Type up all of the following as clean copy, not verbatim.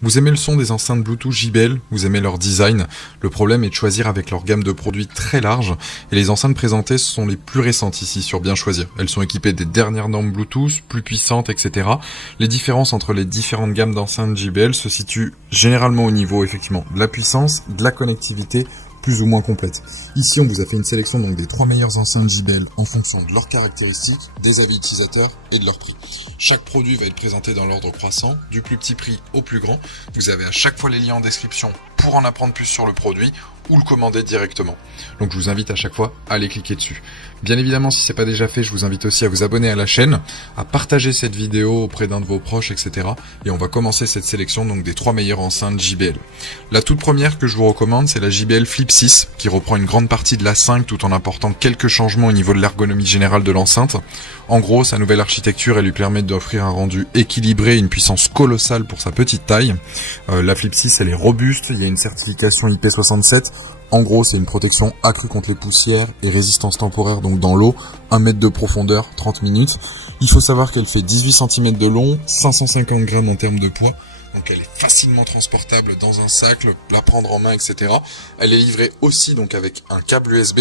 Vous aimez le son des enceintes Bluetooth JBL, vous aimez leur design, le problème est de choisir avec leur gamme de produits très large, et les enceintes présentées sont les plus récentes ici sur Bien Choisir. Elles sont équipées des dernières normes Bluetooth, plus puissantes, etc. Les différences entre les différentes gammes d'enceintes JBL se situent généralement au niveau, effectivement, de la puissance, de la connectivité, plus ou moins complète. Ici, on vous a fait une sélection donc des 3 meilleures enceintes JBL en fonction de leurs caractéristiques, des avis utilisateurs et de leur prix. Chaque produit va être présenté dans l'ordre croissant, du plus petit prix au plus grand. Vous avez à chaque fois les liens en description pour en apprendre plus sur le produit ou le commander directement. Donc je vous invite à chaque fois à aller cliquer dessus. Bien évidemment, si c'est pas déjà fait, je vous invite aussi à vous abonner à la chaîne, à partager cette vidéo auprès d'un de vos proches, etc. Et on va commencer cette sélection donc des 3 meilleures enceintes JBL. La toute première que je vous recommande, c'est la JBL Flip 6, qui reprend une grande partie de la 5 tout en apportant quelques changements au niveau de l'ergonomie générale de l'enceinte. En gros, sa nouvelle architecture, elle lui permet d'offrir un rendu équilibré et une puissance colossale pour sa petite taille. La Flip 6, elle est robuste, il y a une certification IP67. En gros, c'est une protection accrue contre les poussières et résistance temporaire donc dans l'eau, 1 mètre de profondeur, 30 minutes. Il faut savoir qu'elle fait 18 cm de long, 550 grammes en termes de poids. Donc elle est facilement transportable dans un sac, la prendre en main, etc. Elle est livrée aussi donc avec un câble USB.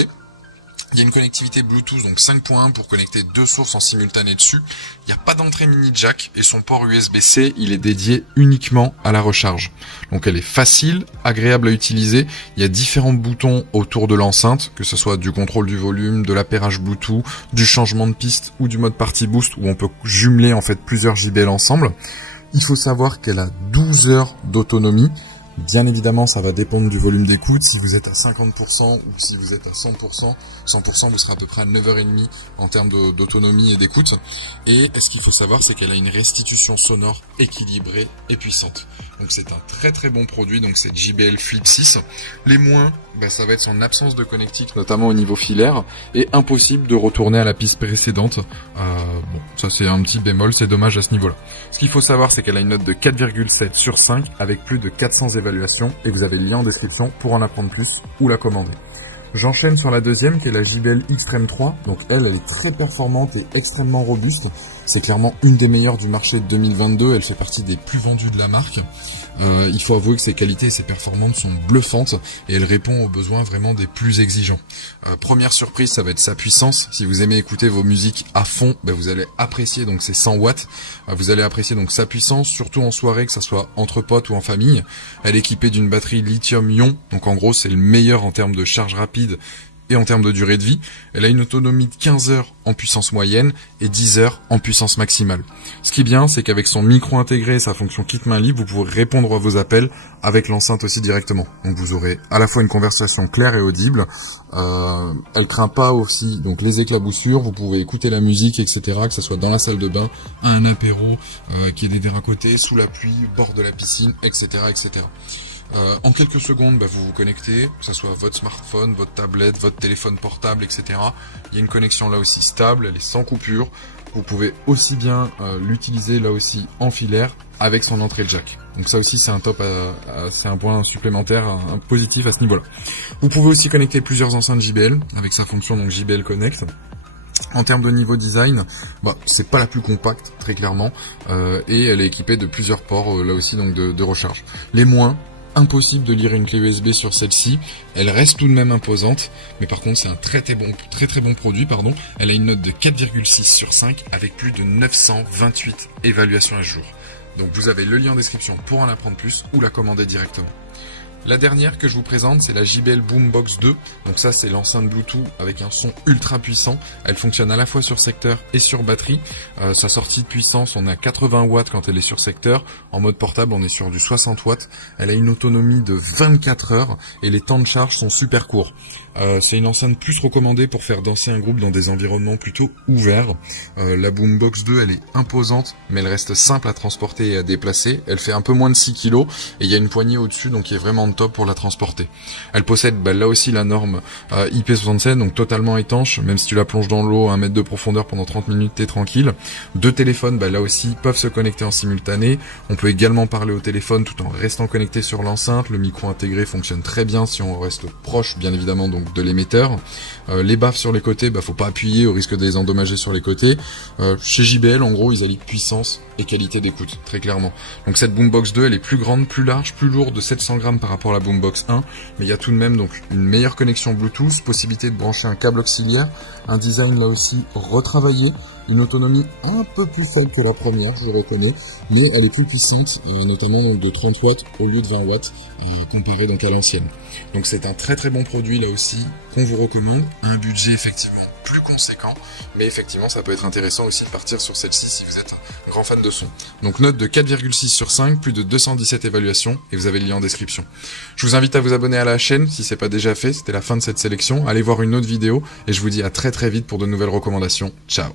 Il y a une connectivité Bluetooth, donc 5.1 pour connecter 2 sources en simultané dessus. Il n'y a pas d'entrée mini jack et son port USB-C, il est dédié uniquement à la recharge. Donc elle est facile, agréable à utiliser. Il y a différents boutons autour de l'enceinte, que ce soit du contrôle du volume, de l'appairage Bluetooth, du changement de piste ou du mode party boost où on peut jumeler en fait plusieurs JBL ensemble. Il faut savoir qu'elle a 12 heures d'autonomie. Bien évidemment, ça va dépendre du volume d'écoute. Si vous êtes à 50% ou si vous êtes à 100%, 100% vous serez à peu près à 9h30 en termes d'autonomie et d'écoute. Et ce qu'il faut savoir, c'est qu'elle a une restitution sonore équilibrée et puissante. Donc c'est un très très bon produit, donc c'est JBL Flip 6. Les moins, ça va être son absence de connectique, notamment au niveau filaire, et impossible de retourner à la piste précédente. Ça c'est un petit bémol, c'est dommage à ce niveau-là. Ce qu'il faut savoir, c'est qu'elle a une note de 4,7 sur 5 avec plus de 400 évaluations, et vous avez le lien en description pour en apprendre plus ou la commander. J'enchaîne sur la deuxième qui est la JBL Xtreme 3, donc elle est très performante et extrêmement robuste. C'est clairement une des meilleures du marché de 2022, elle fait partie des plus vendues de la marque. Il faut avouer que ses qualités et ses performances sont bluffantes et elle répond aux besoins vraiment des plus exigeants. Première surprise, ça va être sa puissance. Si vous aimez écouter vos musiques à fond, vous allez apprécier donc ces 100 watts. Vous allez apprécier donc sa puissance, surtout en soirée, que ça soit entre potes ou en famille. Elle est équipée d'une batterie lithium-ion, donc en gros c'est le meilleur en termes de charge rapide et en termes de durée de vie. Elle a une autonomie de 15 heures en puissance moyenne et 10 heures en puissance maximale. Ce qui est bien, c'est qu'avec son micro intégré et sa fonction kit main libre, vous pourrez répondre à vos appels avec l'enceinte aussi directement. Donc vous aurez à la fois une conversation claire et audible. Elle craint pas aussi donc les éclaboussures. Vous pouvez écouter la musique, etc. Que ce soit dans la salle de bain, à un apéro, qui est des terrains à côté, sous la pluie, bord de la piscine, etc., etc. En quelques secondes, vous vous connectez, que ce soit votre smartphone, votre tablette, votre téléphone portable, etc. Il y a une connexion là aussi stable, elle est sans coupure. Vous pouvez aussi bien l'utiliser là aussi en filaire avec son entrée jack. Donc ça aussi c'est un top, c'est un point supplémentaire, un positif à ce niveau-là. Vous pouvez aussi connecter plusieurs enceintes JBL avec sa fonction donc JBL Connect. En termes de niveau design, c'est pas la plus compacte très clairement, et elle est équipée de plusieurs ports là aussi donc de recharge. Les moins, impossible de lire une clé USB sur celle-ci, elle reste tout de même imposante, mais par contre c'est un très très bon produit, pardon. Elle a une note de 4,6 sur 5 avec plus de 928 évaluations à jour. Donc vous avez le lien en description pour en apprendre plus ou la commander directement. La dernière que je vous présente, c'est la JBL Boombox 2. Donc ça, c'est l'enceinte Bluetooth avec un son ultra puissant. Elle fonctionne à la fois sur secteur et sur batterie. Sa sortie de puissance, on est à 80 watts quand elle est sur secteur. En mode portable, on est sur du 60 watts. Elle a une autonomie de 24 heures et les temps de charge sont super courts. C'est une enceinte plus recommandée pour faire danser un groupe dans des environnements plutôt ouverts. La Boombox 2, elle est imposante, mais elle reste simple à transporter et à déplacer. Elle fait un peu moins de 6 kg et il y a une poignée au-dessus, donc qui est vraiment vraiment top pour la transporter. Elle possède là aussi la norme IP67, donc totalement étanche, même si tu la plonges dans l'eau à 1 mètre de profondeur pendant 30 minutes, t'es tranquille. 2 téléphones, là aussi, peuvent se connecter en simultané. On peut également parler au téléphone tout en restant connecté sur l'enceinte. Le micro intégré fonctionne très bien si on reste proche, bien évidemment, donc de l'émetteur. Les baffes sur les côtés, faut pas appuyer au risque de les endommager sur les côtés. Chez JBL, en gros, ils allient puissance et qualité d'écoute, très clairement. Donc cette Boombox 2, elle est plus grande, plus large, plus lourde de 700 grammes par rapport à la Boombox 1, mais il y a tout de même donc une meilleure connexion Bluetooth, possibilité de brancher un câble auxiliaire, un design là aussi retravaillé, une autonomie un peu plus faible que la première, je le reconnais, mais elle est plus puissante, notamment de 30 watts au lieu de 20 watts, comparé donc à l'ancienne. Donc c'est un très très bon produit là aussi, qu'on vous recommande, un budget effectivement plus conséquent, mais effectivement ça peut être intéressant aussi de partir sur celle-ci si vous êtes un grand fan de son. Donc note de 4,6 sur 5, plus de 217 évaluations, et vous avez le lien en description. Je vous invite à vous abonner à la chaîne si c'est pas déjà fait, c'était la fin de cette sélection, allez voir une autre vidéo, et je vous dis à très très vite pour de nouvelles recommandations, ciao.